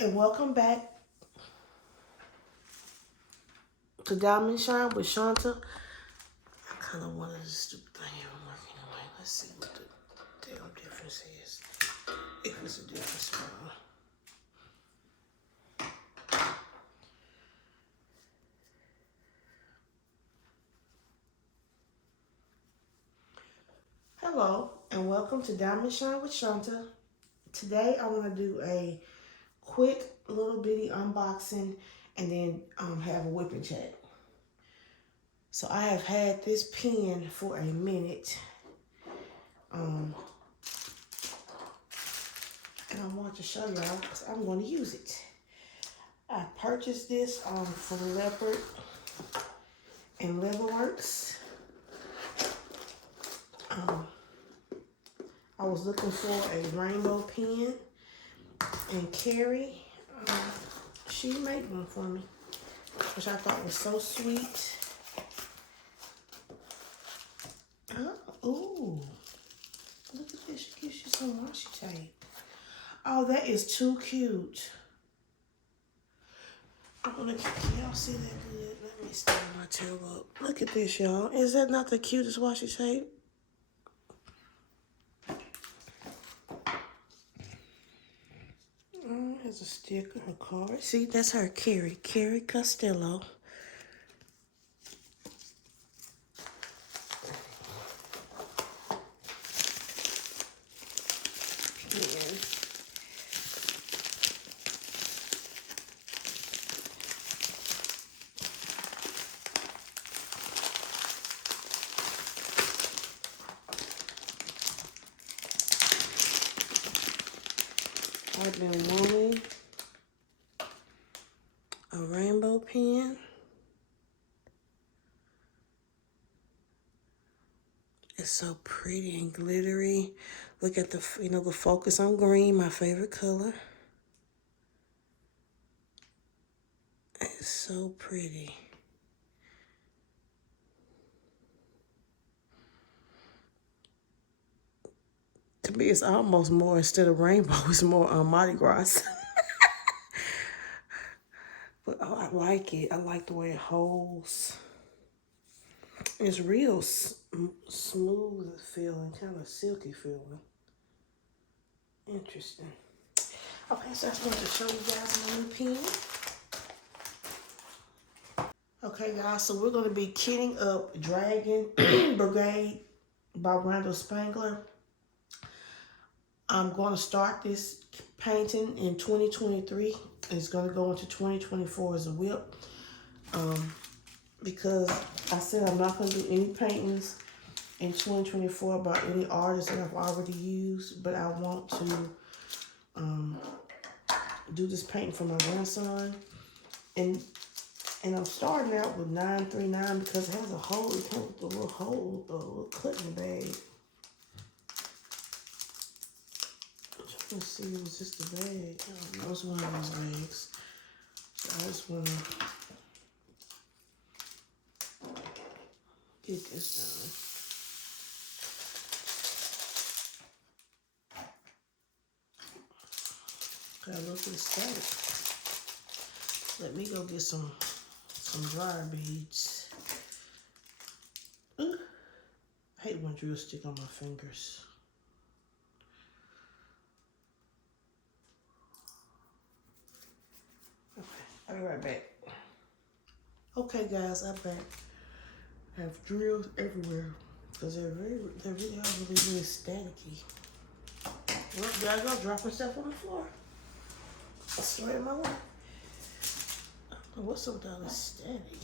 And welcome back to Diamond Shine with Shanta. I kind of wanted this stupid thing here to work anyway. Let's see what the damn difference is. If it's a difference at all. Hello, and welcome to Diamond Shine with Shanta. Today I want to do a quick little bitty unboxing and then have a whipping chat. So I have had this pen for a minute. And I want to show y'all because I'm going to use it. I purchased this from Leopard and Leatherworks. I was looking for a rainbow pen, and Carrie, she made one for me, which I thought was so sweet. Ooh, look at this. She gives you some washi tape. Oh, that is too cute. I want to, can y'all see that good? Let me stand my tail up. Look at this, y'all. Is that not the cutest washi tape? Here's a sticker, a card. See, that's her, Carrie Costello. I've been wanting a rainbow pen. It's so pretty and glittery. Look at the, the focus on green, my favorite color. It's so pretty. To me, it's almost more, instead of rainbow, it's more Mardi Gras. But oh, I like it. I like the way it holds. It's real smooth feeling, kind of silky feeling. Interesting. Okay, so I just wanted to show you guys my new pen. Okay, guys, so we're going to be kitting up Dragon Brigade by Randall Spangler. I'm going to start this painting in 2023. It's going to go into 2024 as a whip. Because I said I'm not going to do any paintings in 2024 about any artists that I've already used. But I want to do this painting for my grandson. And I'm starting out with 939 because it has a hole. It comes with a little hole, a little cutting bag. Let's see, was this the bag? Oh, that was one of those bags. So I just want to get this done. Got a little bit of static. Let me go get some dryer beads. Ooh. I hate when drills stick on my fingers. Okay, I'll be right back. Okay, guys, I'm back. I have drills everywhere because they're really staticky. Well, there I go, dropping stuff on the floor. Straight in my way. What's up with all this static?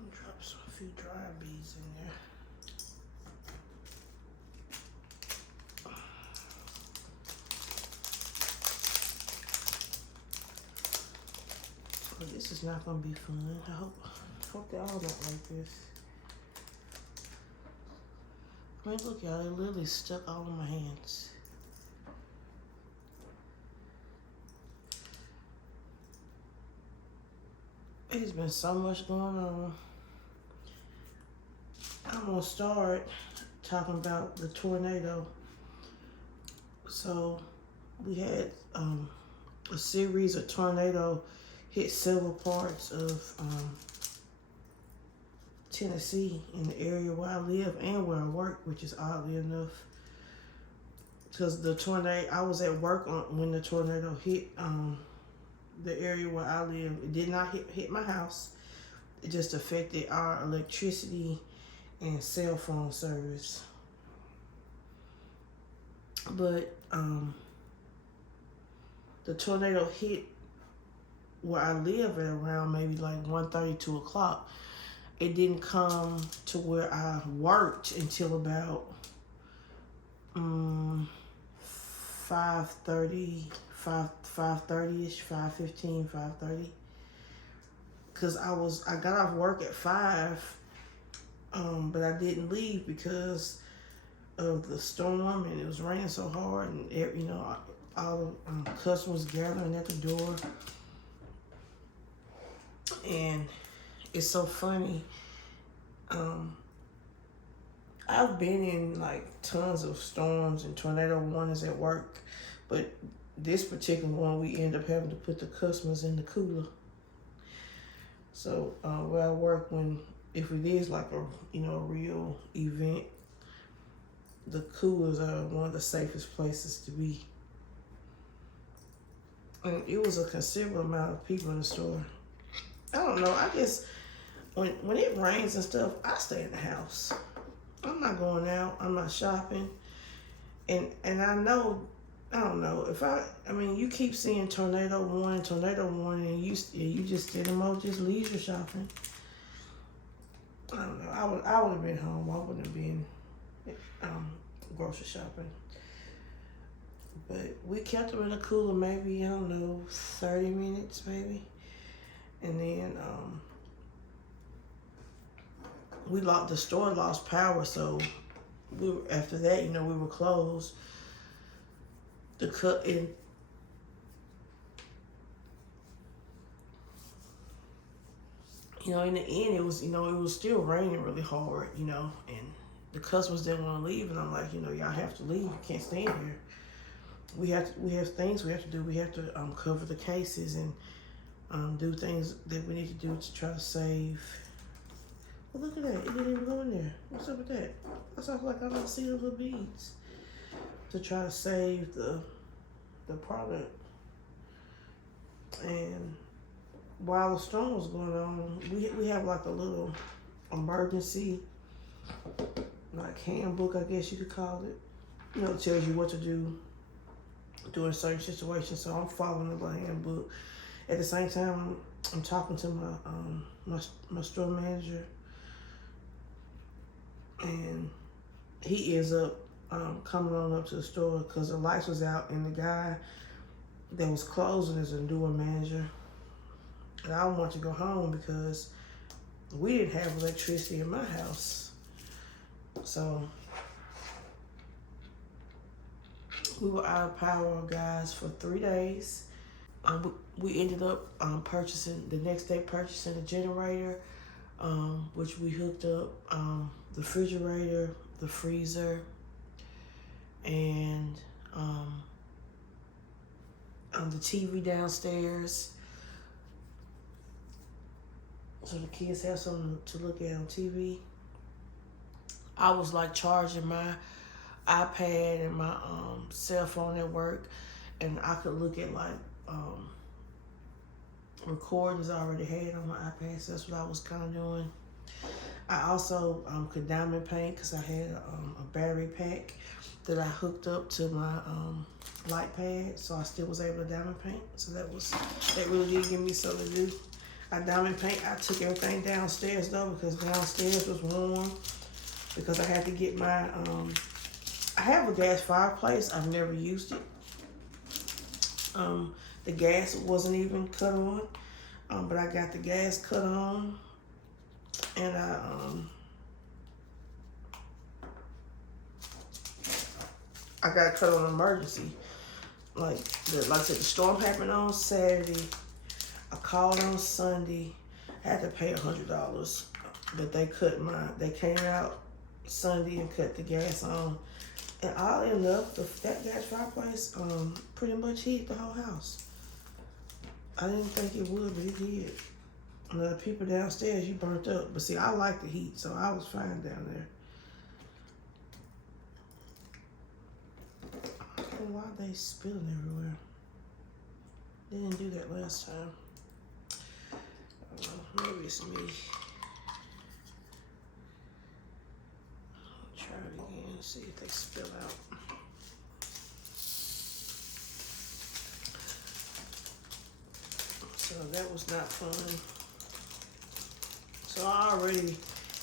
I'm dropping a few dryer beads in there. But this is not gonna be fun. I hope they all don't like this. I mean, look, y'all, it literally stuck all in my hands. There's been so much going on. I'm gonna start talking about the tornado. So we had a series of tornado hit several parts of Tennessee, in the area where I live and where I work, which is oddly enough. Because the tornado, I was at work when the tornado hit the area where I live. It did not hit my house. It just affected our electricity and cell phone service. But the tornado hit where I live at around maybe like 1:30, 2 o'clock. It didn't come to where I worked until about 5:30, 5:30ish, 5:15, 5:30. Cause I got off work at 5, but I didn't leave because of the storm, and it was raining so hard, and all the customers gathering at the door. And it's so funny. I've been in like tons of storms and tornado warnings at work, but this particular one we end up having to put the customers in the cooler. So where I work, if it is like a real event, the coolers are one of the safest places to be. And it was a considerable amount of people in the store. I don't know. I guess when it rains and stuff, I stay in the house. I'm not going out. I'm not shopping. And I know, I don't know, you keep seeing tornado warning, and you just did them all, just leisure shopping. I don't know. I would have been home. I wouldn't have been grocery shopping. But we kept them in the cooler maybe, 30 minutes maybe. And then the store lost power, so after that, we were closed. In the end, it was still raining really hard, and the customers didn't want to leave, and I'm like, y'all have to leave. You can't stay in here. We have things we have to do. We have to cover the cases and do things that we need to do to try to save. Well, look at that. It didn't even go in there. What's up with that? That's all like I don't see the little beads. To try to save the product. And while the storm was going on, we have like a little emergency like handbook, I guess you could call it. It tells you what to do during certain situations. So I'm following the handbook. At the same time, I'm talking to my store manager, and he ends up coming on up to the store because the lights was out, and the guy that was closing is a newer manager. And I want to go home because we didn't have electricity in my house. So we were out of power, guys, for 3 days. We ended up purchasing a generator, which we hooked up the refrigerator, the freezer, and the TV downstairs, so the kids have something to look at on TV. I was like charging my iPad and my cell phone at work, and I could look at like recordings I already had on my iPad, so that's what I was kind of doing. I also could diamond paint because I had a battery pack that I hooked up to my light pad, so I still was able to diamond paint. So that really did give me something to do. I diamond paint. I took everything downstairs though, because downstairs was warm, because I had to get my I have a gas fireplace. I've never used it. The gas wasn't even cut on, but I got the gas cut on, and I got it cut on emergency. Like I said, the storm happened on Saturday. I called on Sunday. I had to pay $100, but they came out Sunday and cut the gas on. And oddly enough, that gas fireplace pretty much heated the whole house. I didn't think it would, but it did. And the people downstairs, you burnt up. But see, I like the heat, so I was fine down there. I don't know why they spilling everywhere. They didn't do that last time. I don't know, maybe it's me. I'll try it again, see if they spill out. So that was not fun. So I already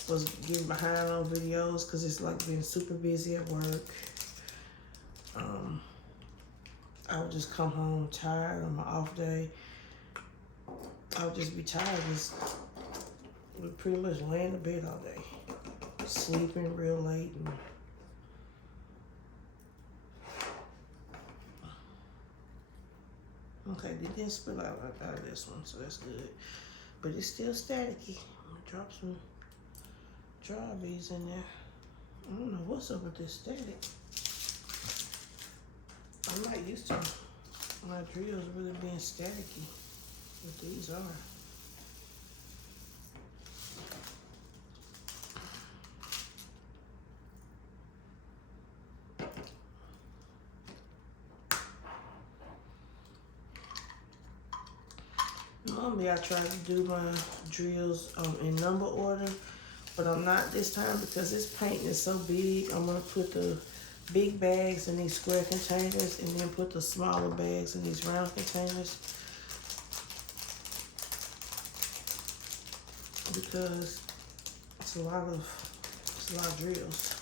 was getting behind on videos because it's like been super busy at work. I would just come home tired on my off day. I would just be tired, just would pretty much lay in the bed all day, sleeping real late. Okay, they didn't spill out of this one, so that's good. But it's still staticky. I'm gonna drop some dry beads in there. I don't know what's up with this static. I'm not used to my drills really being staticky, but these are. Normally I try to do my drills in number order, but I'm not this time because this paint is so big. I'm gonna put the big bags in these square containers and then put the smaller bags in these round containers because it's a lot of drills.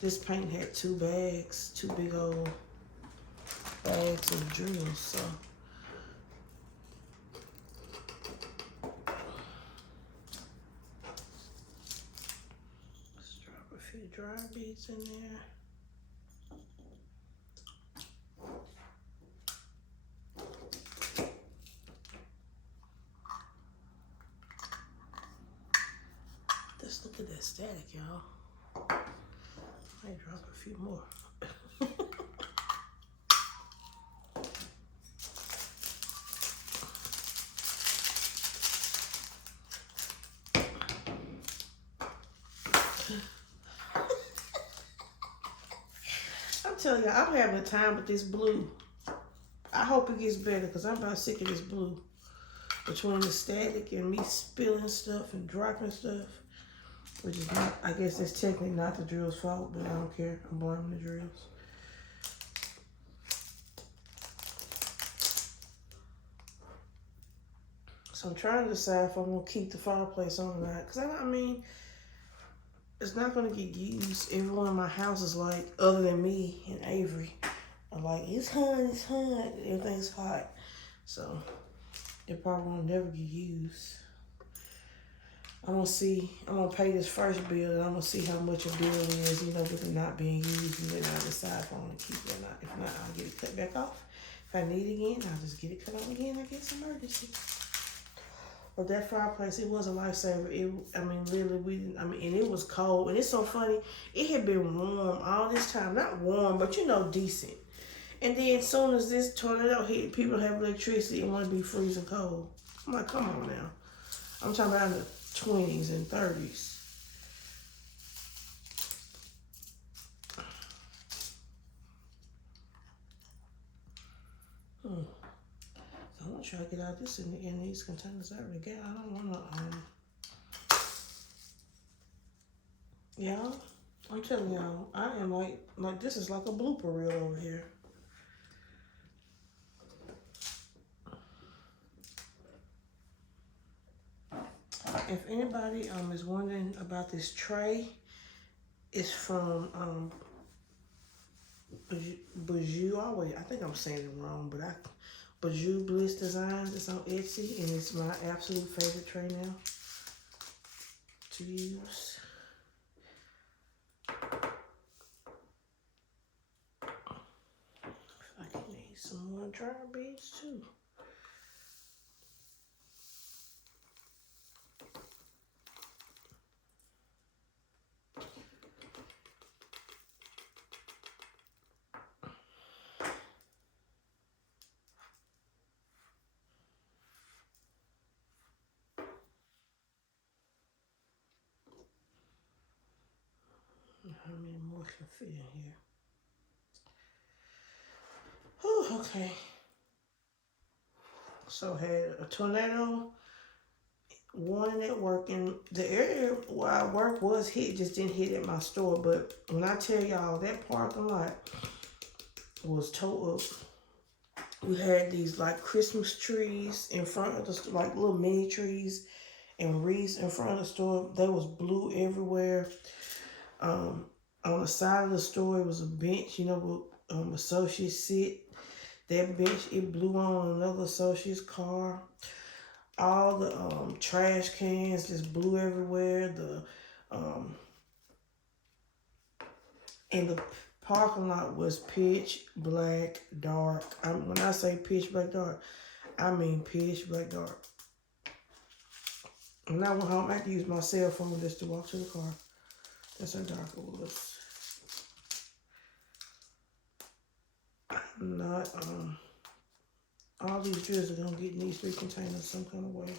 This paint had 2 bags, 2 big old bags of drills, so. Let's drop a few dry beads in there. Just look at that static, y'all. I might drop a few more. I'm telling you, I'm having a time with this blue. I hope it gets better because I'm about sick of this blue. Between the static and me spilling stuff and dropping stuff, which is not, I guess that's technically not the drill's fault, but I don't care. I'm blaming the drills. So I'm trying to decide if I'm going to keep the fireplace on or not. Because I mean, it's not going to get used. Everyone in my house is like, other than me and Avery, are like, it's hot, everything's hot. So it probably won't never get used. I'm gonna pay this first bill and I'm gonna see how much a bill is, with it not being used, and then I'll decide if I want to keep it or not. If not, I'll get it cut back off. If I need it again, I'll just get it cut off again, I guess, emergency. But that fireplace, it was a lifesaver. Really, and it was cold. And it's so funny, it had been warm all this time. Not warm, but decent. And then as soon as this tornado hit, people have electricity and want to be freezing cold. I'm like, come on now. I'm talking about in the 20s and 30s. So I'm gonna try to get out this in these containers I already got. I don't wanna y'all, I'm telling y'all, I am like this is like a blooper reel over here. If anybody is wondering about this tray, it's from Bijou. I think I'm saying it wrong, but Bijou Bliss Designs. It's on Etsy, and it's my absolute favorite tray now to use. I can need some more dry beads too. how many more can fit in here. Oh, okay. So had a tornado warning at work, and the area where I work was hit, just didn't hit at my store. But when I tell y'all that parking lot was tore up, we had these like Christmas trees in front of the like little mini trees and wreaths in front of the store. They was blue everywhere. On the side of the store, it was a bench, where associates sit. That bench, it blew on another associate's car. All the trash cans just blew everywhere. And the parking lot was pitch black dark. When I say pitch black dark, I mean pitch black dark. When I went home, I had to use my cell phone just to walk to the car. That's how dark it was. I'm not, all these drills are gonna get in these 3 containers some kind of way.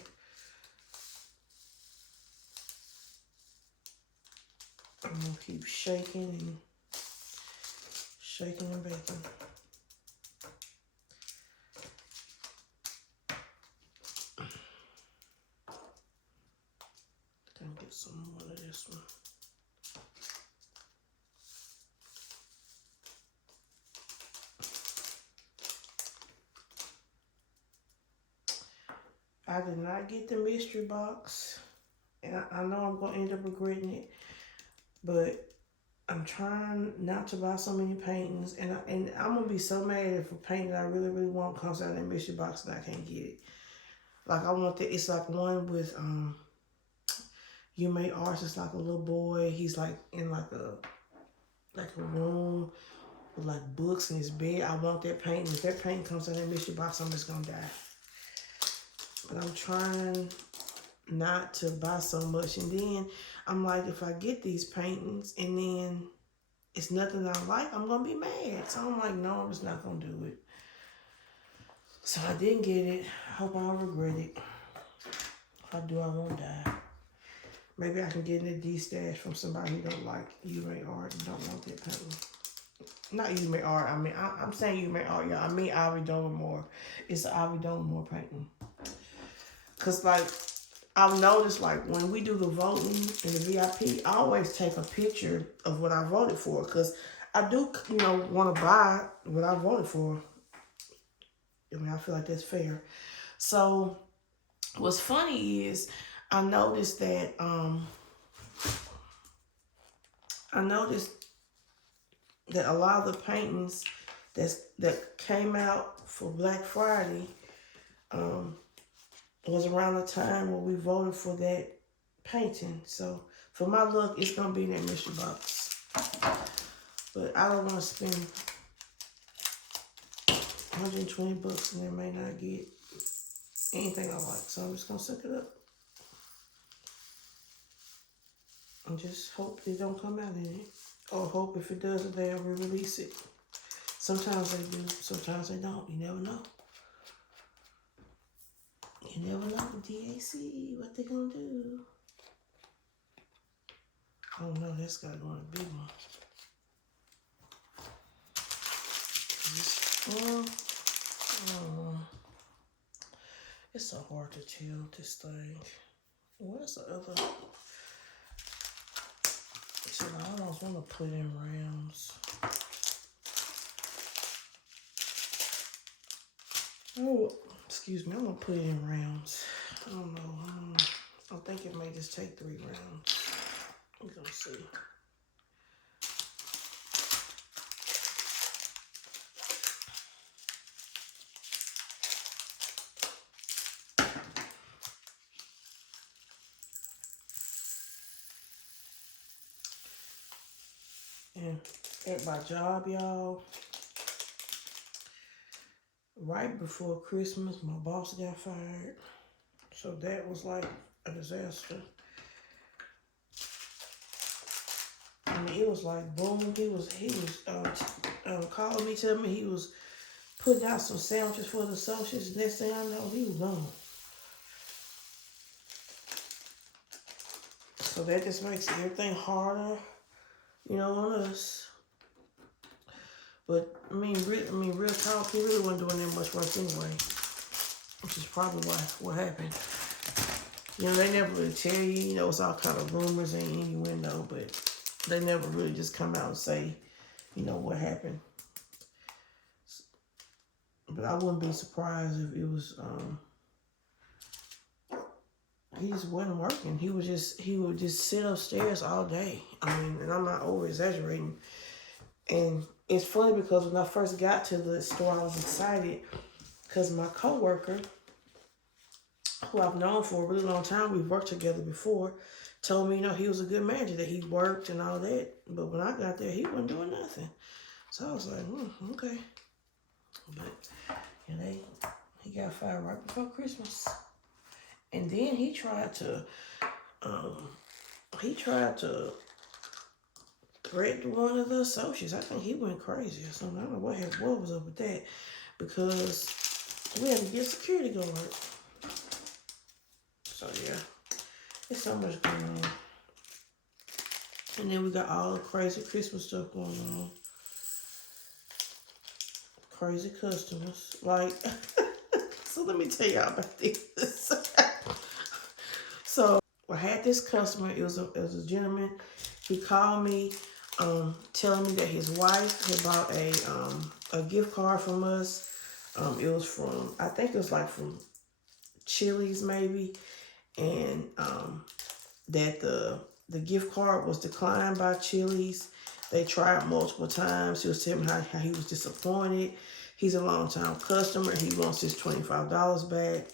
I'm gonna keep shaking and baking. Gonna get some more of this one. I did not get the mystery box, and I know I'm gonna end up regretting it, but I'm trying not to buy so many paintings, and I'm gonna be so mad if a painting I really, really want comes out of that mystery box and I can't get it. Like I want that. It's like one with You Made Arts. It's like a little boy. He's like in like a room with like books in his bed. I want that painting. If that painting comes out of that mystery box, I'm just gonna die. But I'm trying not to buy so much. And then I'm like, if I get these paintings and then it's nothing I like, I'm going to be mad. So I'm like, no, I'm just not going to do it. So I didn't get it. I hope I don't regret it. If I do, I won't die. Maybe I can get in a D-stash from somebody who don't like You Made Art and don't want that painting. Not You Made Art. I mean, I'm saying You Made Art, y'all. I mean Ivy Dolemore. It's an Ivy Dolemore painting. Because, like, I've noticed, like, when we do the voting in the VIP, I always take a picture of what I voted for. Because I do, want to buy what I voted for. I mean, I feel like that's fair. So, what's funny is, I noticed that, a lot of the paintings that came out for Black Friday, was around the time when we voted for that painting. So for my luck, it's gonna be in that mystery box. But I don't want to spend $120 and I may not get anything I like. So I'm just gonna suck it up and just hope it don't come out in it, or hope if it does, they'll re-release it. Sometimes they do, sometimes they don't. You never know. You never know with DAC, what they gonna do. Oh no, that's gotta go in a big one. It's so hard to tell this thing. Where's the other? So I almost want to put in rounds. Oh, excuse me, I'm gonna put it in rounds. I don't know. I think it may just take 3 rounds. We're gonna see. And at my job, y'all, right before Christmas, my boss got fired. So that was like a disaster. I mean, it was like boom. He was calling me, telling me he was putting out some sandwiches for the associates. Next thing I know, he was gone. So that just makes everything harder you know, on us. But real talk, he really wasn't doing that much work anyway, which is probably what happened. You know, they never really tell you. You know, it's all kind of rumors and innuendo, but they never really just come out and say, you know, what happened. But I wouldn't be surprised if it was. He just wasn't working. He would just sit upstairs all day. I mean, and I'm not over exaggerating. And it's funny because when I first got to the store, I was excited because my coworker, who I've known for a really long time, we've worked together before, told me, you know, he was a good manager, that he worked and all that. But when I got there, he wasn't doing nothing. So I was like, okay. But you know, he got fired right before Christmas. And then he tried to threaten one of the associates. I think he went crazy or something. I don't know what was up with that, because we had to get security guard. So yeah, there's so much going on. And then we got all the crazy Christmas stuff going on. Crazy customers. Like, so let me tell y'all about this. So I had this customer. It was a gentleman. He called me, telling me that his wife had bought a gift card from us. It was from, I think it was like from Chili's maybe, and that the gift card was declined by Chili's. They tried multiple times. He was telling me how he was disappointed. He's a long-time customer. He wants his $25 back,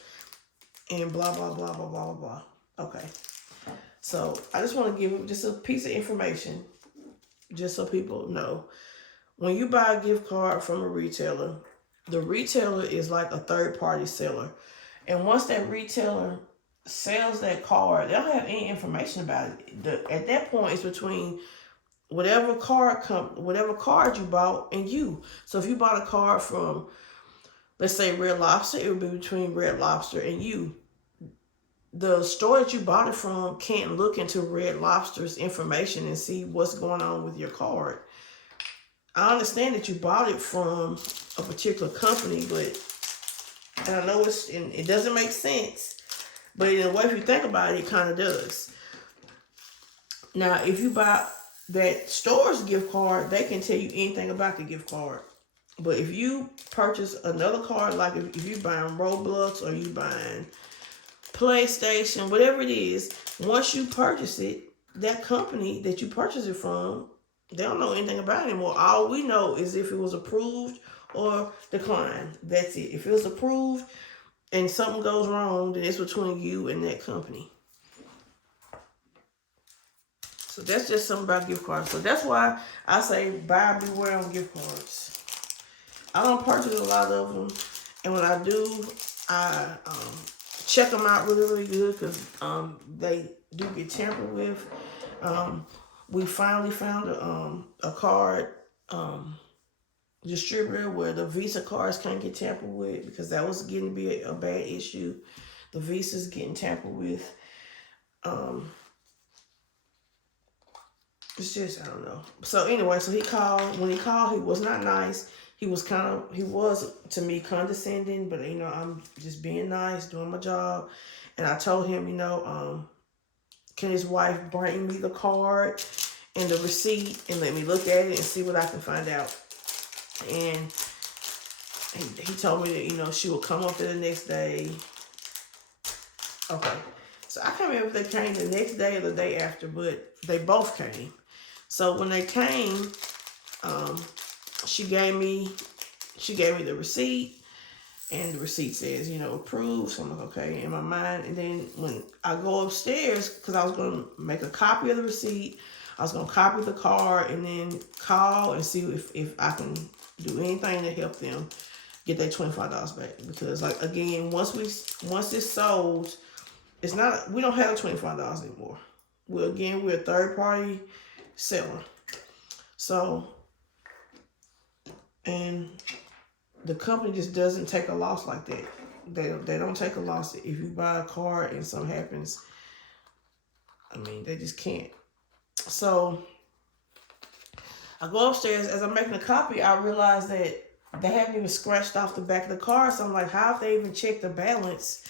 and blah, blah, blah, blah, blah, blah. Okay. So I just want to give him just a piece of information, just so people know. When you buy a gift card from a retailer, the retailer is like a third-party seller. And once that retailer sells that card, they don't have any information about it. At that point, it's between whatever card you bought and you. So if you bought a card from, let's say, Red Lobster, it would be between Red Lobster and you. The store that you bought it from can't look into Red Lobster's information and see what's going on with your card. I understand that you bought it from a particular company, but, and I know it doesn't make sense, but in a way, if you think about it, it kind of does. Now, if you buy that store's gift card, they can tell you anything about the gift card. But if you purchase another card, like if you're buying Roblox or you buying PlayStation, whatever it is, once you purchase it, that company that you purchase it from, they don't know anything about it anymore. All we know is if it was approved or declined. That's it. If it was approved and something goes wrong, then it's between you and that company. So that's just something about gift cards. So that's why I say buy beware on gift cards. I don't purchase a lot of them, and when I do, I check them out really, really good, because they do get tampered with. We finally found a card distributor where the Visa cards can't get tampered with, because that was getting to be a bad issue. The Visa's getting tampered with. It's just, I don't know. So anyway, so he called. When he called, he was not nice. He was to me condescending, but you know, I'm just being nice, doing my job. And I told him, you know, can his wife bring me the card and the receipt and let me look at it and see what I can find out. And he told me that, you know, she would come up there the next day. Okay. So I can't remember if they came the next day or the day after, but they both came. So when they came, she gave me the receipt, and the receipt says, you know, approved. So I'm like, okay, in my mind. And then when I go upstairs, because I was going to make a copy of the receipt, I was going to copy the card and then call and see if I can do anything to help them get that $25 back. Because, like, again, once it's sold, it's not, we don't have $25 anymore. We're a third party seller. So, and the company just doesn't take a loss like that. They don't take a loss if you buy a car and something happens. I mean, they just can't. So I go upstairs. As I'm making a copy, I realize that they haven't even scratched off the back of the car. So I'm like, how have they even checked the balance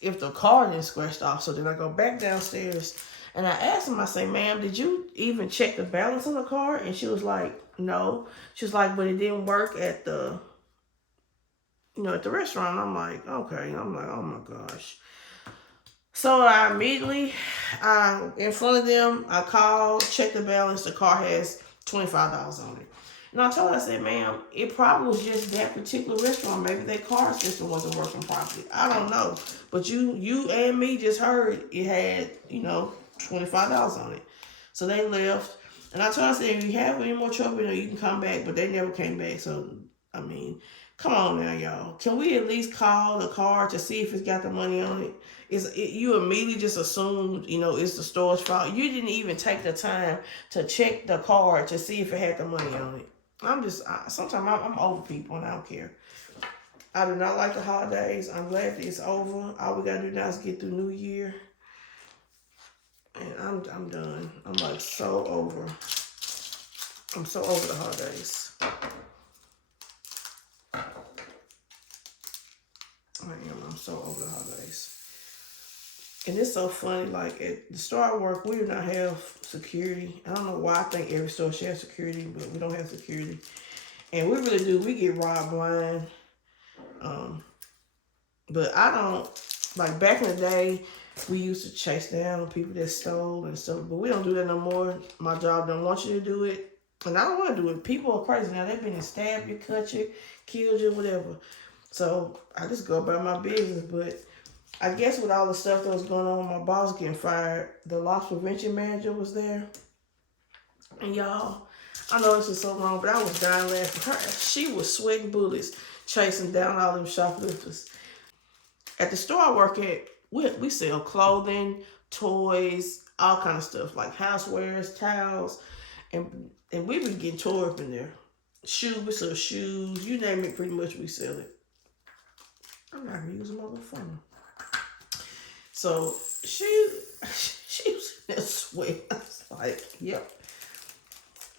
if the car didn't scratched off? So then I go back downstairs and I asked them, I say, ma'am, did you even check the balance on the car? And she was like, no. She was like, but it didn't work at the, at the restaurant. I'm like, okay. I'm like, oh my gosh. So I immediately, in front of them, I called, checked the balance. The car has $25 on it. And I told her, I said, ma'am, it probably was just that particular restaurant. Maybe their car system wasn't working properly. I don't know. But you and me just heard it had, $25 on it. So they left. And I told her, I said, if you have any more trouble, you can come back. But they never came back. So, I mean, come on now, y'all. Can we at least call the car to see if it's got the money on it? You immediately just assumed, it's the store's fault. You didn't even take the time to check the car to see if it had the money on it. Sometimes I'm over people and I don't care. I do not like the holidays. I'm glad that it's over. All we gotta do now is get through New Year. And I'm done. I'm like so over. I'm so over the holidays. I'm so over the holidays. And it's so funny, like at the store I work, we do not have security. I don't know why I think every store should have security, but we don't have security. And we really do. We get robbed blind. But I don't, like back in the day, we used to chase down people that stole and stuff, but we don't do that no more. My job don't want you to do it. And I don't want to do it. People are crazy now. They've been stabbed you, cut you, killed you, whatever. So I just go about my business. But I guess with all the stuff that was going on, my boss getting fired, the loss prevention manager was there. And y'all, I know this is so wrong, but I was dying laughing. She was sweating bullets chasing down all them shoplifters. At the store I work at, we sell clothing, toys, all kind of stuff, like housewares, towels, and we been getting tore up in there. Shoes, we sell shoes, you name it, pretty much we sell it. I'm not gonna use my little phone. So she was in there sweating. I was like, yep.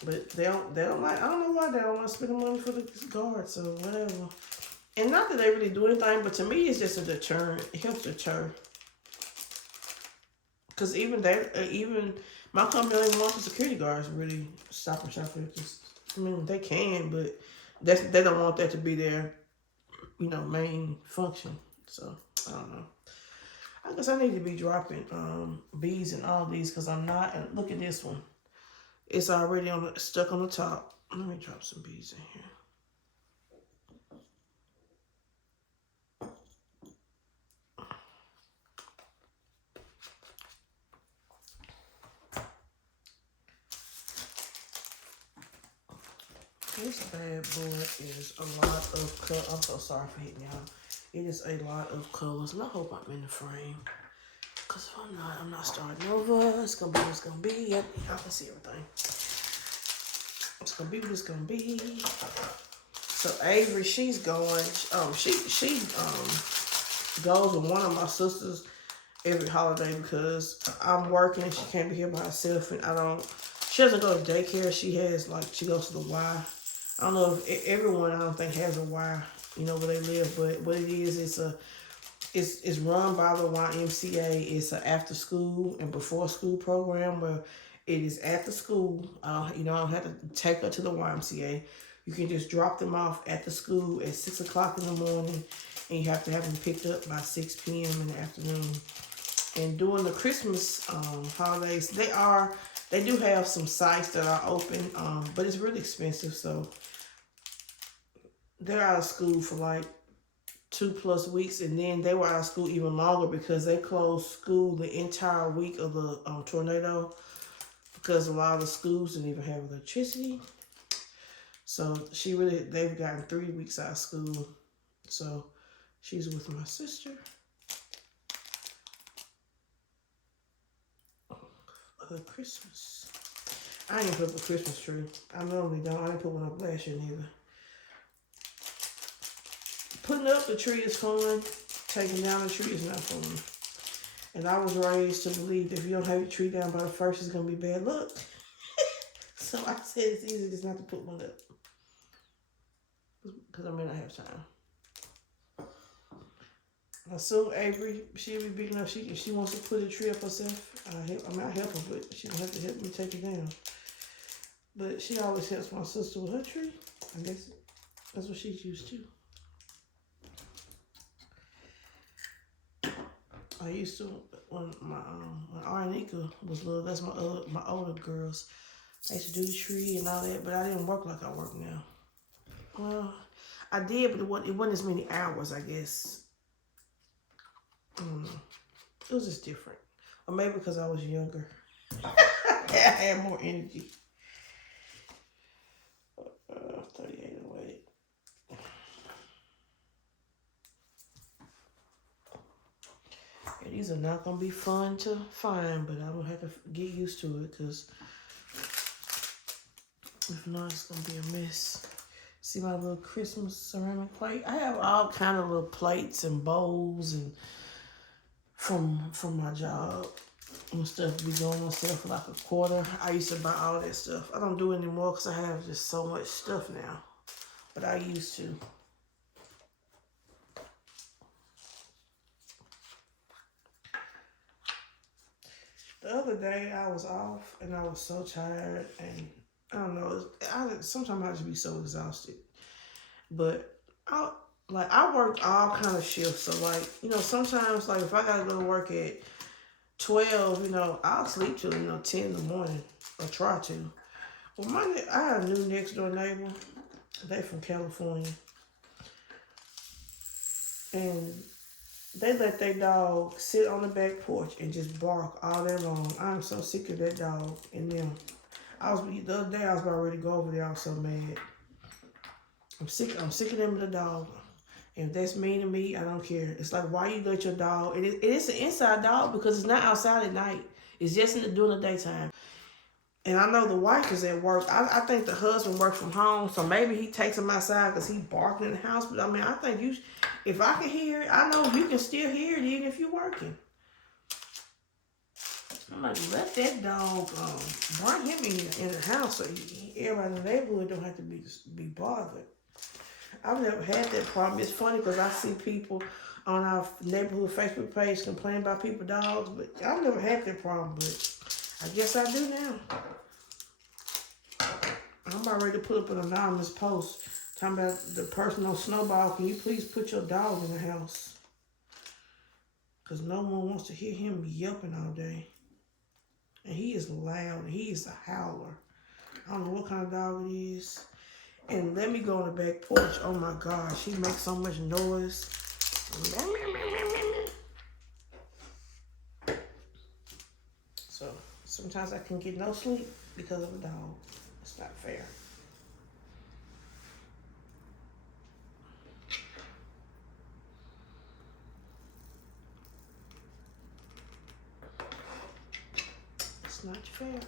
But they don't like, I don't know why they don't want to spend the money for the guards, so whatever. And not that they really do anything, but to me it's just a deterrent. It helps deter. Because even my company don't even want the security guards really stopping shoplifters. I mean, they can, but they don't want that to be their, main function. So, I don't know. I guess I need to be dropping beads in all these because I'm not. And look at this one. It's already stuck on the top. Let me drop some beads in here. This bad boy is a lot of color. I'm so sorry for hitting y'all. It is a lot of colors, and I hope I'm in the frame. Because if I'm not, I'm not starting over. It's going to be what it's going to be. Yep, y'all can see everything. It's going to be what it's going to be. So Avery, she's going, she goes with one of my sisters every holiday because I'm working. She can't be here by herself, and she doesn't go to daycare. She goes to the Y. I don't know if everyone, I don't think, has a Y, where they live, but what it is, it's run by the YMCA. It's an after school and before school program where it is at the school. I don't have to take her to the YMCA. You can just drop them off at the school at 6 o'clock in the morning, and you have to have them picked up by 6 p.m. in the afternoon. And during the Christmas holidays, they do have some sites that are open, but it's really expensive, so they're out of school for like 2+ weeks, and then they were out of school even longer because they closed school the entire week of the tornado because a lot of the schools didn't even have electricity. So they've gotten 3 weeks out of school. So she's with my sister. Christmas. I didn't put up a Christmas tree. I normally don't. I didn't put one up last year neither. Putting up the tree is fun. Taking down the tree is not fun. And I was raised to believe that if you don't have your tree down by the 1st, it's going to be bad luck. So I said it's easy just not to put one up. Because I may not have time. So Avery, she'll be big enough. If she wants to put a tree up herself, I help her, but she don't have to help me take it down. But she always helps my sister with her tree. I guess that's what she's used to. I used to when Arnika was little. That's my older girls. I used to do the tree and all that, but I didn't work like I work now. Well, I did, but it wasn't as many hours, I guess. It was just different. Or maybe because I was younger. I had more energy. 38 away. Yeah, these are not going to be fun to find, but I'm going to have to get used to it because if not, it's going to be a mess. See my little Christmas ceramic plate? I have all kind of little plates and bowls and from my job and stuff be going on sale for like $1. I used to buy all that stuff. I don't do it anymore because I have just so much stuff now. But I used to. The other day I was off and I was so tired and I don't know. Sometimes I just be so exhausted. But I worked all kind of shifts. So like, sometimes like if I gotta go to work at 12, I'll sleep till 10 in the morning or try to. Well, I have a new next door neighbor. They from California, and they let their dog sit on the back porch and just bark all day long. I'm so sick of that dog and them. The other day I was about ready to go over there. I was so mad. I'm sick of them and the dog. And if that's mean to me, I don't care. It's like, why you let your dog... It is an inside dog because it's not outside at night. It's just during the daytime. And I know the wife is at work. I think the husband works from home, so maybe he takes him outside because he's barking in the house. But, I think if I can hear it, I know you can still hear it even if you're working. I'm like, let that dog bring him in the house so everybody in the neighborhood don't have to be bothered. I've never had that problem. It's funny because I see people on our neighborhood Facebook page complain about people's dogs, but I've never had that problem, but I guess I do now. I'm about ready to put up an anonymous post talking about the person on Snowball. Can you please put your dog in the house? Because no one wants to hear him yelping all day. And he is loud. He is a howler. I don't know what kind of dog it is. And let me go on the back porch. Oh my gosh, he makes so much noise. So sometimes I can get no sleep because of a dog. It's not fair. It's not fair.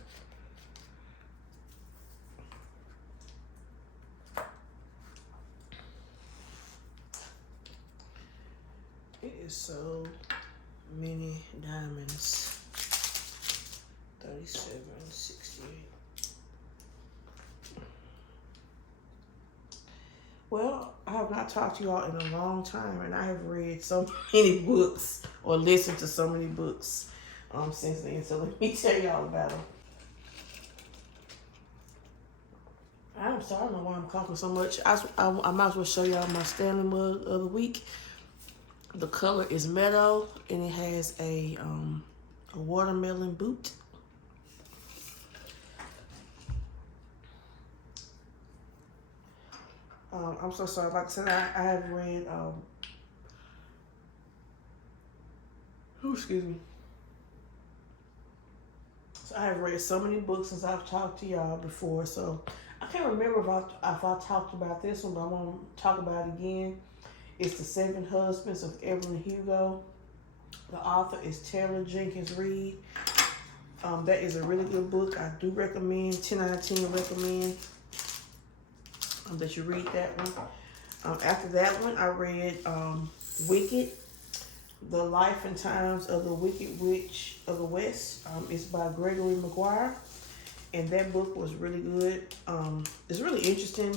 It is so many diamonds. 37, 68. Well, I have not talked to you all in a long time, and I have read so many books or listened to so many books since then. So let me tell y'all about them. I'm sorry, I don't know why I'm coughing so much. I might as well show y'all my Stanley mug of the week. The color is meadow, and it has a watermelon boot. I'm so sorry. Like I said, I have read. Excuse me. So I have read so many books since I've talked to y'all before. So I can't remember if I talked about this one, but I want to talk about it again. It's The 7 Husbands of Evelyn Hugo. The author is Taylor Jenkins Reid. That is a really good book. I do recommend, 10 out of 10 recommend that you read that one. After that one, I read Wicked, The Life and Times of the Wicked Witch of the West. It's by Gregory Maguire. And that book was really good. It's really interesting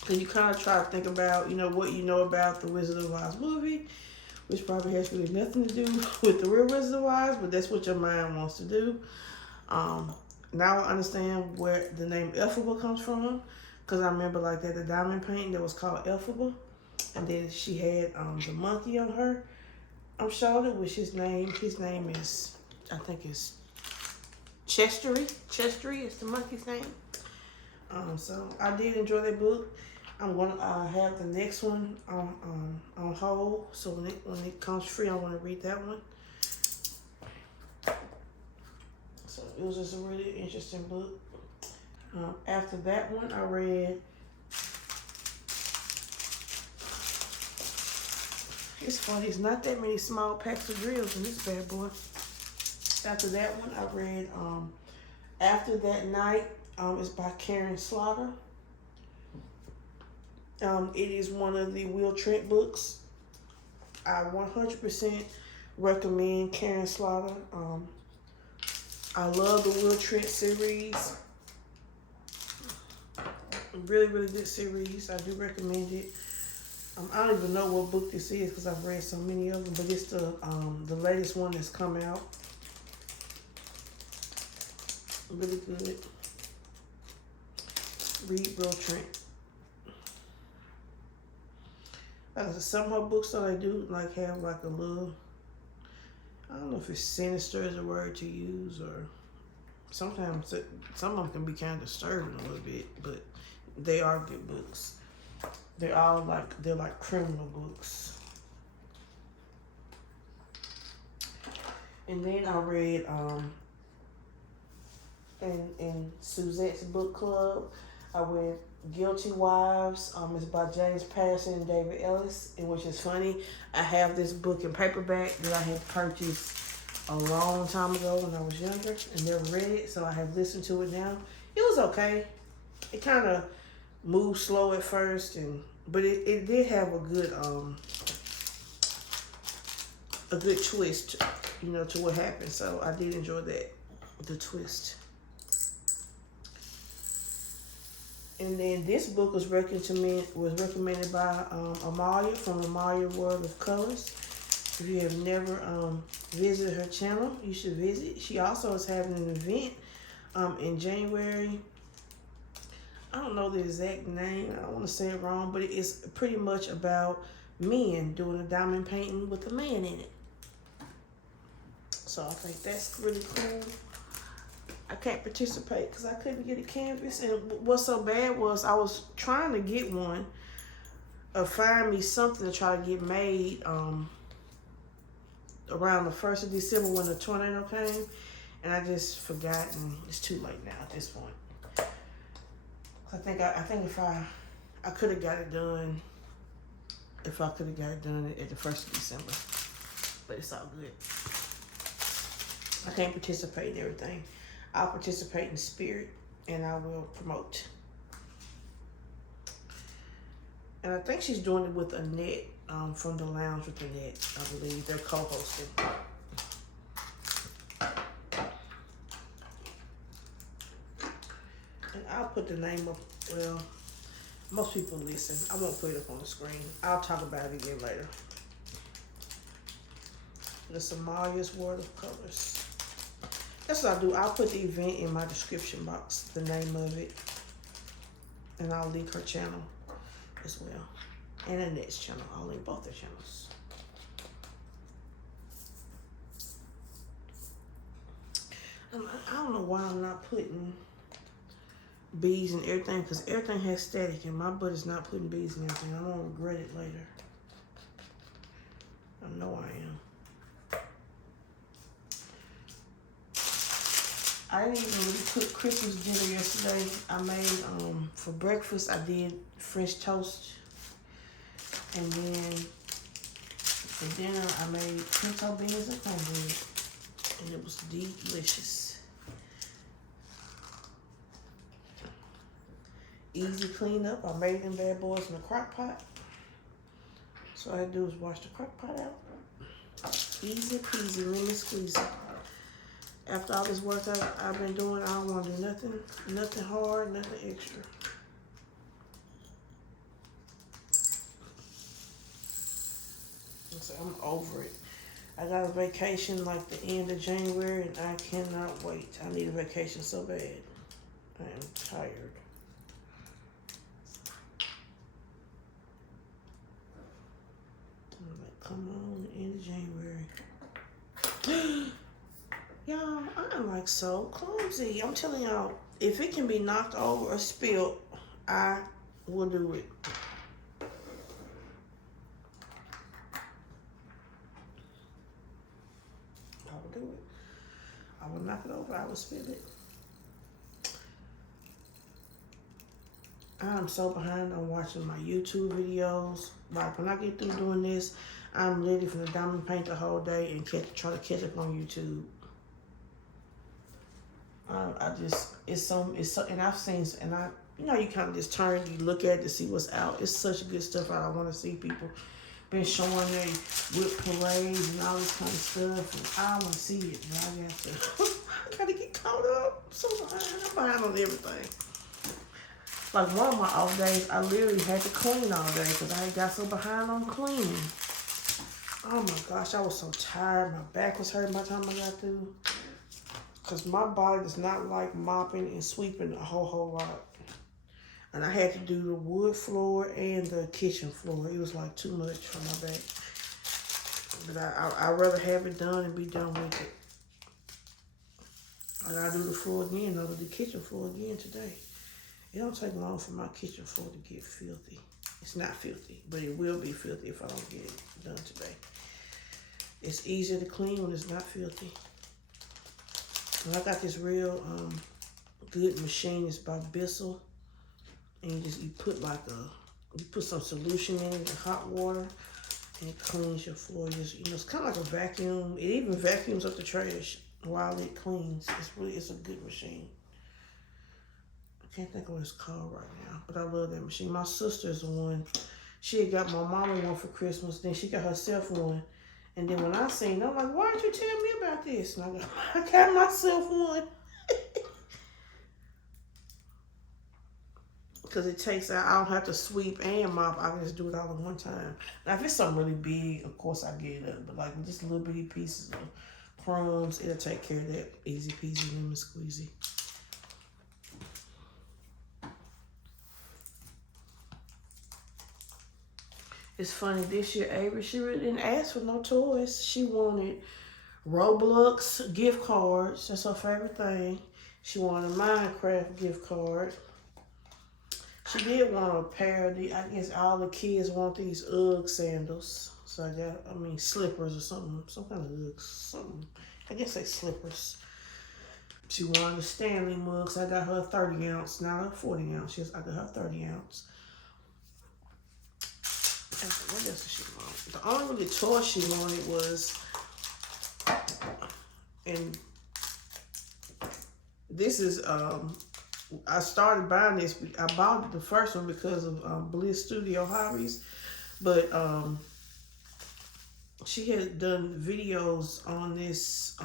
because you kind of try to think about, what you know about the Wizard of Oz movie, which probably has really nothing to do with the real Wizard of Oz, but that's what your mind wants to do. Now I understand where the name Elphaba comes from, because I remember like that the diamond painting that was called Elphaba, and then she had the monkey on her shoulder, which his name is, I think it's Chestery. Chestery is the monkey's name. So I did enjoy that book. I'm gonna have the next one on hold. So when it comes free, I want to read that one. So it was just a really interesting book. After that one, I read. It's funny. It's not that many small packs of drills in this bad boy. After that one, I read After That Night. It's by Karen Slaughter. It is one of the Will Trent books. I 100% recommend Karen Slaughter. I love the Will Trent series. Really, really good series. I do recommend it. I don't even know what book this is because I've read so many of them, but it's the latest one that's come out. Really good. Read Will Trent. Some of her books that I do have like a little, I don't know if it's sinister is a word to use, or sometimes some of them can be kind of disturbing a little bit, but they are good books. They're like criminal books. And then I read in Suzette's book club, I read Guilty Wives. It's by James Patterson and David Ellis, and which is funny. I have this book in paperback that I had purchased a long time ago when I was younger and never read it, so I have listened to it now. It was okay. It kind of moved slow at first, but it did have a good twist, to what happened. So I did enjoy the twist. And then this book was recommended by Amalia from Amalia World of Colors. If you have never visited her channel, you should visit. She also is having an event in January. I don't know the exact name. I don't want to say it wrong, but it's pretty much about men doing a diamond painting with a man in it. So I think that's really cool. I can't participate because I couldn't get a canvas. And what's so bad was I was trying to get one or find me something to try to get made around the 1st of December when the tornado came. And I just forgot, and it's too late now at this point. I think if I could have got it done, at the 1st of December. But it's all good. I can't participate in everything. I'll participate in spirit, and I will promote. And I think she's doing it with Annette from the Lounge with Annette. I believe they're co-hosting. And I'll put the name up. Well, most people listen. I won't put it up on the screen. I'll talk about it again later. The Amalia's World of Colors. That's what I'll do. I'll put the event in my description box, the name of it. And I'll link her channel as well. And Annette's channel. I'll link both their channels. I don't know why I'm not putting beads and everything, because everything has static and my butt is not putting beads and everything. I'm going to regret it later. I know I am. I didn't even really cook Christmas dinner yesterday. I made, for breakfast, I did French toast. And then for dinner, I made pinto beans and cornbread. And it was delicious. Easy cleanup. I made them bad boys in a crock pot. So all I do is wash the crock pot out. Easy peasy, lemon squeezy. After all this work I've been doing, I don't want to do nothing hard, nothing extra. So I'm over it. I got a vacation like the end of January, and I cannot wait. I need a vacation so bad. I am tired. I'm like, come on, end of January. Y'all, I'm like so clumsy. I'm telling y'all, if it can be knocked over or spilled, I will do it. I will do it. I will knock it over. I will spill it. I'm so behind on watching my YouTube videos. Like when I get through doing this, I'm ready for the diamond paint the whole day and try to catch up on YouTube. It's so, and I've seen, and you know, you kind of just turn, you look at it to see what's out. It's such good stuff out. I want to see people been showing their whip parades and all this kind of stuff, and I want to see it, but I got to get caught up. I'm so behind. I'm behind on everything. Like one of my off days, I literally had to clean all day because I got so behind on cleaning. Oh my gosh, I was so tired. My back was hurting by the time I got through. Because my body does not like mopping and sweeping a whole lot. And I had to do the wood floor and the kitchen floor. It was like too much for my back. But I'd rather have it done and be done with it. I gotta do the floor again, though, the kitchen floor again today. It don't take long for my kitchen floor to get filthy. It's not filthy, but it will be filthy if I don't get it done today. It's easier to clean when it's not filthy. And I got this real good machine. It's by Bissell. And you put some solution in it, hot water, and it cleans your floor. It's kind of like a vacuum. It even vacuums up the trash while it cleans. It's a good machine. I can't think of what it's called right now, but I love that machine. My sister's the one. She had got my mama one for Christmas. Then she got herself one. And then when I seen it, I'm like, why didn't you tell me about this? And I got myself one. Because it takes out, I don't have to sweep and mop. I can just do it all at one time. Now, if it's something really big, of course I get it up. But like just little bitty pieces of crumbs, it'll take care of that. Easy peasy, lemon squeezy. It's funny, this year, Avery, she really didn't ask for no toys. She wanted Roblox gift cards. That's her favorite thing. She wanted a Minecraft gift card. She did want a pair of I guess all the kids want these Ugg sandals. So slippers or something. Some kind of Uggs. Something. I guess they slippers. She wanted a Stanley mug. So I got her a 30 ounce, not a 40 ounce. I got her 30 ounce. What else did she want? The only really toy she wanted was, and this is, I started buying this. I bought the first one because of Bliss Studio Hobbies, but she had done videos on this,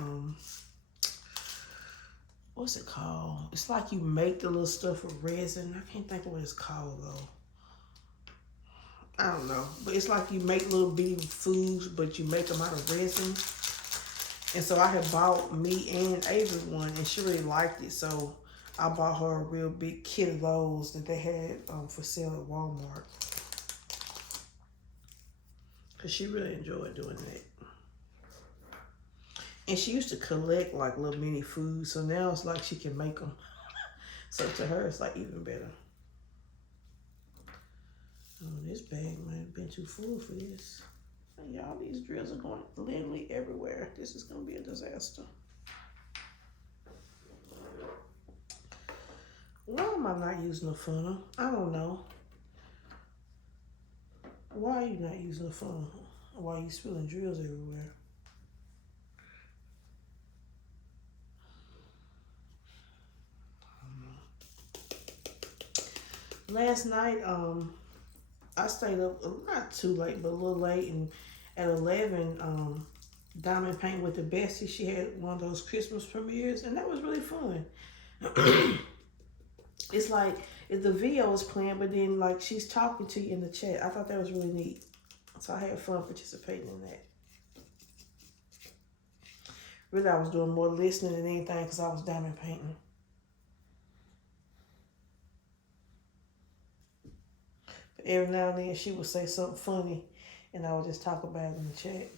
what's it called? It's like you make the little stuff with resin. I can't think of what it's called though. I don't know, but it's like you make little bitty foods, but you make them out of resin. And so I had bought me and Avery one, and she really liked it. So I bought her a real big kit of those that they had for sale at Walmart. Because she really enjoyed doing that. And she used to collect like little mini foods. So now it's like she can make them. So to her, it's like even better. Oh, this bag might have been too full for this. Y'all, these drills are going literally everywhere. This is going to be a disaster. Why am I not using a funnel? I don't know. Why are you not using a funnel? Why are you spilling drills everywhere? Last night, I stayed up not too late, but a little late, and at 11, diamond paint with the bestie. She had one of those Christmas premieres, and that was really fun. It's like if the video is playing, but then like she's talking to you in the chat. I thought that was really neat. So I had fun participating in that. Really, I was doing more listening than anything because I was diamond painting. But every now and then she would say something funny, and I would just talk about it in the chat.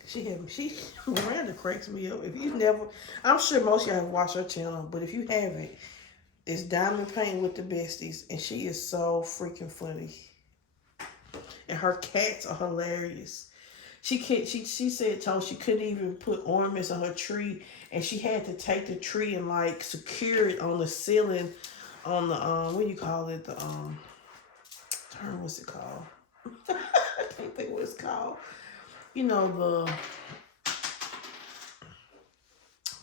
Miranda cracks me up. If you've never, I'm sure most of y'all have watched her channel, but if you haven't, it's Diamond Painting with the Besties, and she is so freaking funny. And her cats are hilarious. She told she couldn't even put ornaments on her tree, and she had to take the tree and like secure it on the ceiling, on the what do you call it? The what's it called? I can't think what it's called. You know the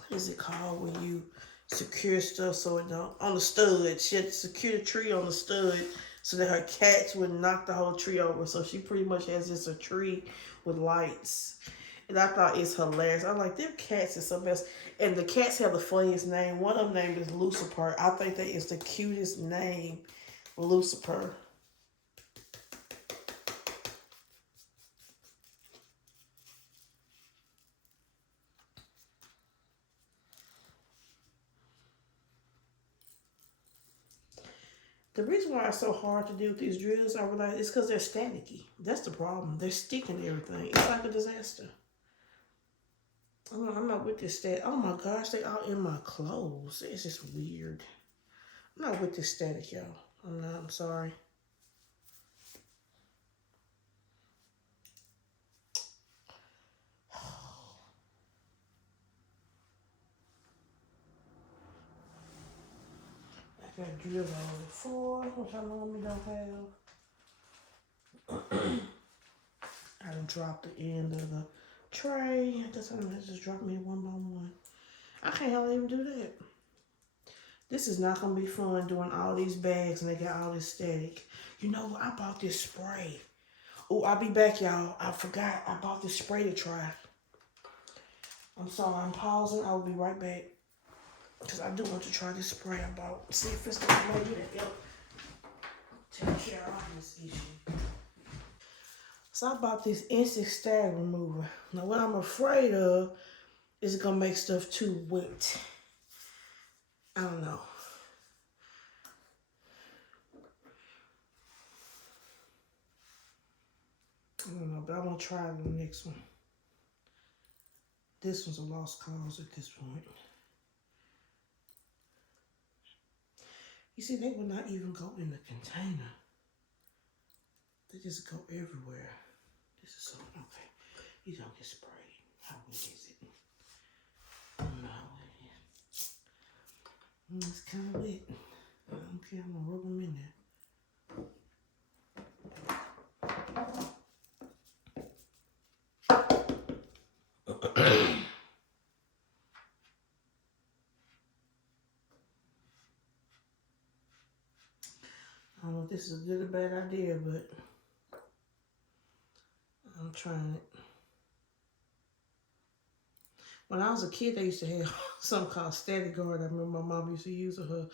what is it called when you secure stuff so it don't on the stud. She had to secure the tree on the stud so that her cats wouldn't knock the whole tree over. So she pretty much has just a tree with lights. And I thought it's hilarious. I'm like, them cats is so best. And the cats have the funniest name. One of them named is Lucifer. I think that is the cutest name, Lucifer. The reason why it's so hard to do with these drills, I realize, is because they're staticky. That's the problem. They're sticking to everything. It's like a disaster. I'm not with this static. Oh my gosh, they all in my clothes. It's just weird. I'm not with this static, y'all. I'm not. I'm sorry. I got drill on 4, which I normally don't have. I done dropped the end of the tray. I guess I'm gonna just drop me one by one. I can't hardly even do that. This is not gonna be fun doing all these bags and they got all this static. You know what? I bought this spray. Oh, I'll be back, y'all. I forgot I bought this spray to try. I'm sorry, I'm pausing. I will be right back. Because I do want to try this spray I bought. See if it's gonna maybe that help take care of this issue. So I bought this insect stag remover. Now what I'm afraid of is it gonna make stuff too wet. I don't know. But I'm gonna try the next one. This one's a lost cause at this point. You see, they would not even go in the container. They just go everywhere. This is so, okay. You don't get sprayed. How wet is it? I don't know how wet it is. It's kind of wet. I don't care, I'm gonna rub them in there. I don't know if this is a good or bad idea, but I'm trying it. When I was a kid, they used to have something called Static Guard. I remember my mom used to use her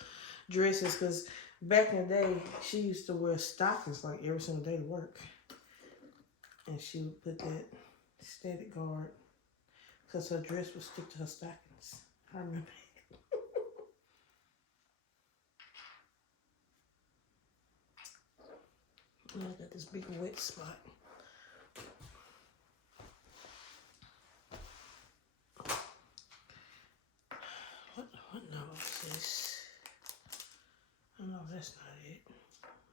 dresses because back in the day, she used to wear stockings like every single day to work. And she would put that Static Guard because her dress would stick to her stockings. I remember. I got this big wet spot. What number is this? Oh no, that's not it.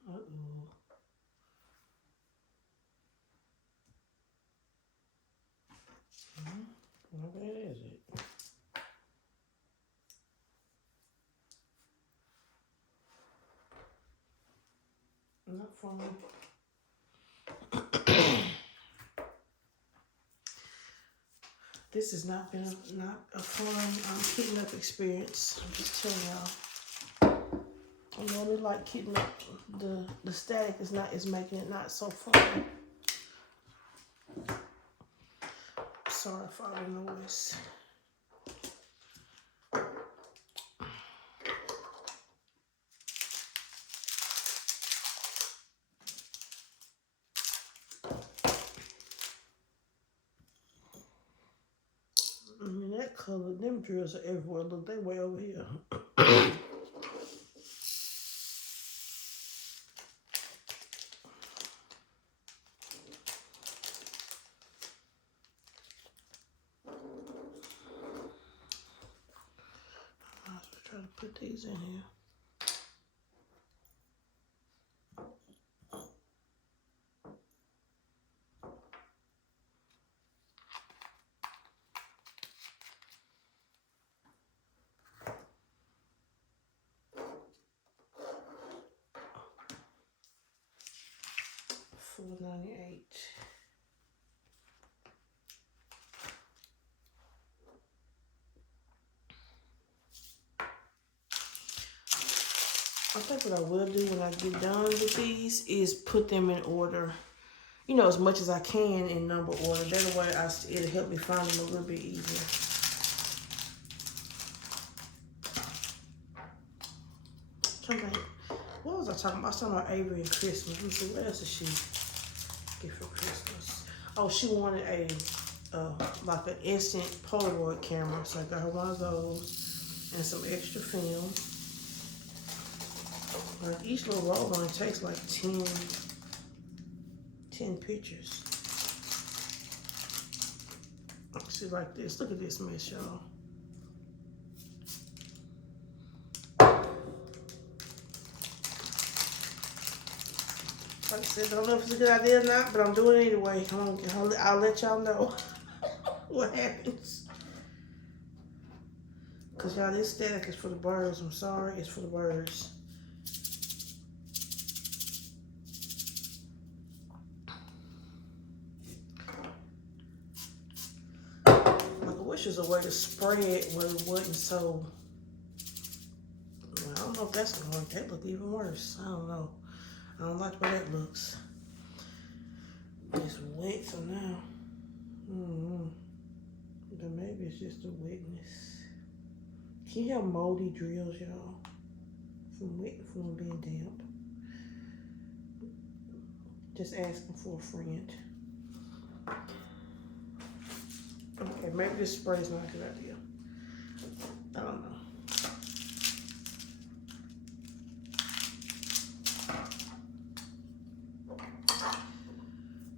Uh-oh. What bad is it? Not fun. This has not been a fun kitten up experience. I'm just telling y'all. I really like kitten up. The static is making it not so fun. Sorry for all the noise. I mean, that color, them drills are everywhere. Look, they way over here. I'll try to put these in here. $4.98. I think what I will do when I get done with these is put them in order, you know, as much as I can in number order. That way it'll help me find them a little bit easier. What was I talking about? I was talking about Avery and Christmas. Let me see, what else did she get for Christmas? Oh, she wanted like an instant Polaroid camera. So I got her one of those and some extra film. Like each little roll only takes like 10 pictures. See, like this. Look at this mess, y'all. Like I said, I don't know if it's a good idea or not, but I'm doing it anyway. I'll let y'all know what happens. Because y'all, this static is for the birds. I'm sorry, it's for the birds. There's a way to spray it where it wasn't so. I don't know if that's gonna work. That look even worse. I don't know. I don't like the way that looks. It's wet for now. But maybe it's just the wetness. Can you have moldy drills, y'all? From being damp. Just asking for a friend. Okay, maybe this spray is not a good idea. I don't know.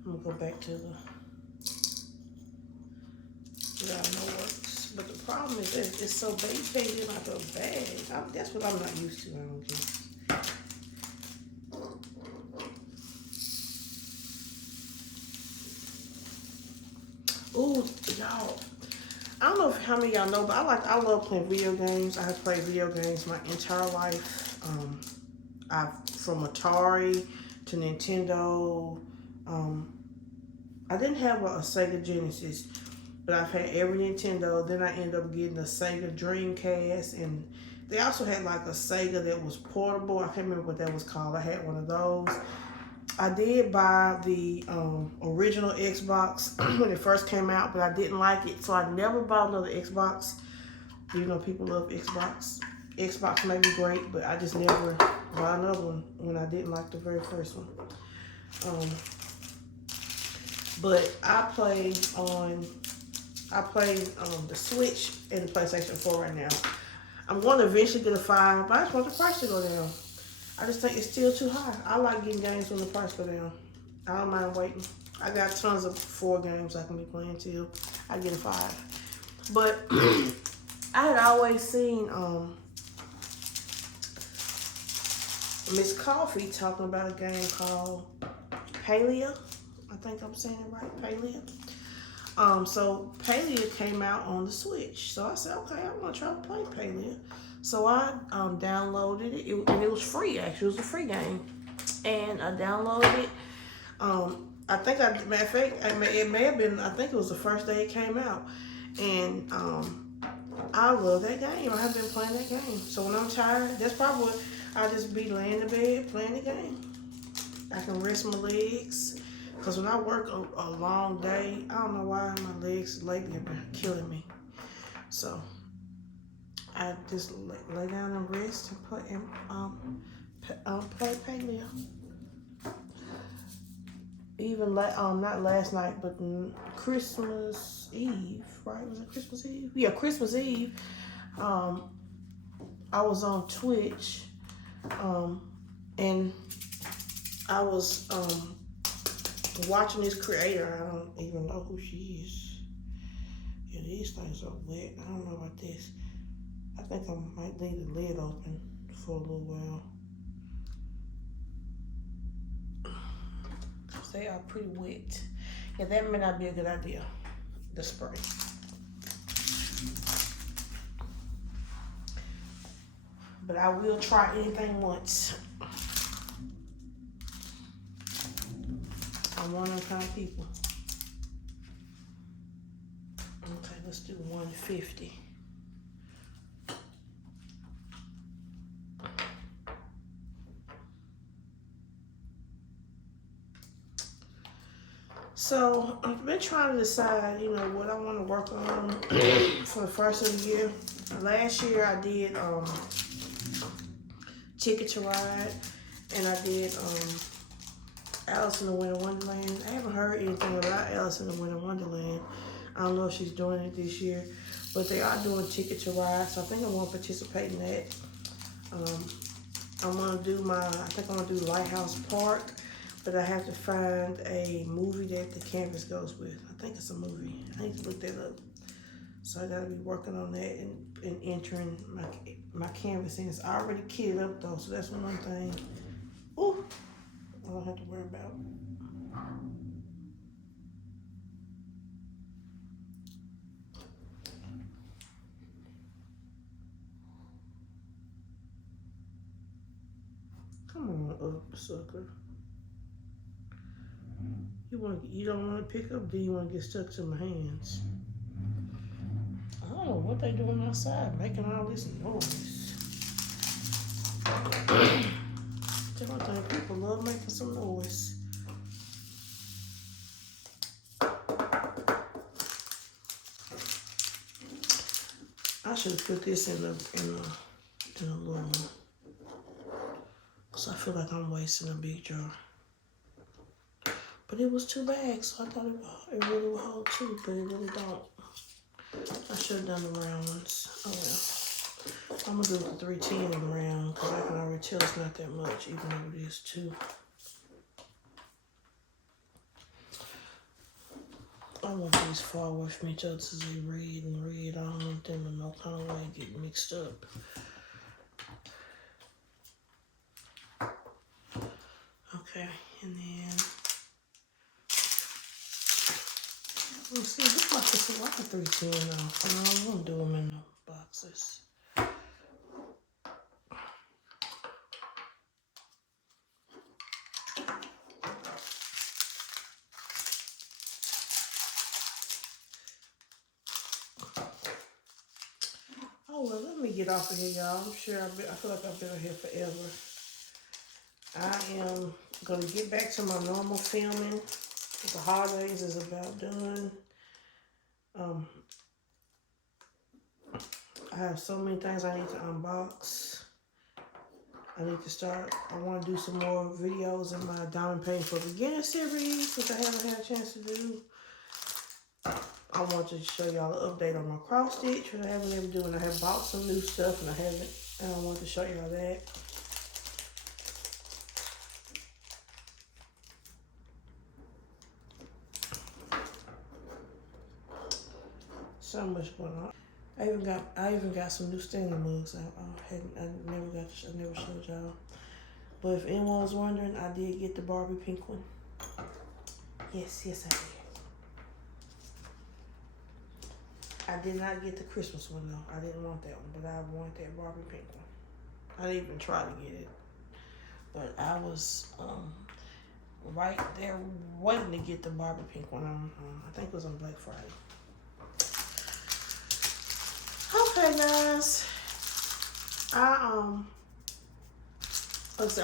I'm gonna go back to the that I know works. But the problem is that it's so big, you can't get like a bag. That's what I'm not used to. I don't guess. Ooh, y'all. I don't know how many of y'all know, but I love playing video games. I have played video games my entire life. From Atari to Nintendo. I didn't have a Sega Genesis, but I've had every Nintendo. Then I ended up getting a Sega Dreamcast, and they also had like a Sega that was portable. I can't remember what that was called. I had one of those. I did buy the original Xbox when it first came out, but I didn't like it, so I never bought another Xbox. You know, people love Xbox. Xbox may be great, but I just never bought another one when I didn't like the very first one. But I play the Switch and the PlayStation 4 right now. I'm going to eventually get a 5, but I just want the price to go down. I just think it's still too high. I like getting games when the price go down. I don't mind waiting. I got tons of 4 games I can be playing till I get a 5. But I had always seen Miss Coffee talking about a game called Palia. I think I'm saying it right, Palia. So Palia came out on the Switch. So I said, okay, I'm gonna try to play Palia. So I downloaded it, and it was free. Actually, it was a free game, and I downloaded it. I think matter of fact, it may have been. I think it was the first day it came out, and I love that game. I have been playing that game. So when I'm tired, that's probably what I just be laying in bed playing the game. I can rest my legs, Because when I work a long day, I don't know why my legs lately have been killing me. So I just lay down and rest and play paleo. Even not last night, but Christmas Eve, right? Was it Christmas Eve? Yeah, Christmas Eve. I was on Twitch, and I was watching this creator. I don't even know who she is. Yeah, these things are wet. I don't know about this. I think I might leave the lid open for a little while. They are pretty wet. Yeah, that may not be a good idea, the spray. But I will try anything once. I'm one of them kind of people. Okay, let's do 150. So I've been trying to decide, what I want to work on for the first of the year. Last year I did Ticket to Ride, and I did Alice in the Winter Wonderland. I haven't heard anything about Alice in the Winter Wonderland. I don't know if she's doing it this year, but they are doing Ticket to Ride, so I think I want to participate in that. I'm gonna do I think I'm gonna do Lighthouse Park, but I have to find a movie that the canvas goes with. I think it's a movie. I need to look that up. So I gotta be working on that and entering my canvas in. It's already kitted up though, so that's one thing. Ooh, I don't have to worry about. Come on up, sucker. You don't want to pick up, do you want to get stuck to my hands? I don't know what they doing outside, making all this noise. Different thing, people love making some noise. I should have put this in a little one, cause I feel like I'm wasting a big jar. But it was 2 bags, so I thought it really would hold 2, but it really don't. I should have done the round ones. Oh well. I'm gonna do the 310 in the round, because I can already tell it's not that much, even though it is 2. I want these far away from each other so they red and red. I don't want them in no kind of way get mixed up. Okay, and then let's see, this like it's a lot of 310 though. I won't do them in the boxes. Oh well, let me get off of here, y'all. I'm sure I feel like I've been here forever. I am gonna get back to my normal filming. The holidays is about done. I have so many things I need to unbox. I want to do some more videos in my Diamond Painting for Beginners series, which I haven't had a chance to do. I want to show y'all an update on my cross stitch, which I haven't ever done. I have bought some new stuff and I want to show y'all that. So much going on. I even got some new standing mugs. I never showed y'all. But if anyone was wondering, I did get the Barbie pink one. Yes, I did. I did not get the Christmas one though. I didn't want that one, but I wanted that Barbie pink one. I didn't even try to get it, but I was right there waiting to get the Barbie pink one on. I think it was on Black Friday. Okay, guys. I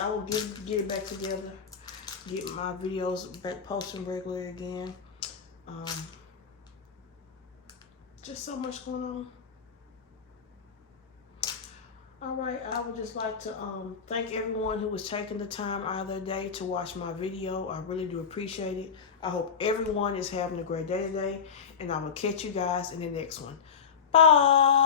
will get it back together. get my videos back posting regularly again. Just so much going on. All right, I would just like to thank everyone who was taking the time out of their day to watch my video. I really do appreciate it. I hope everyone is having a great day today, and I will catch you guys in the next one. Bye.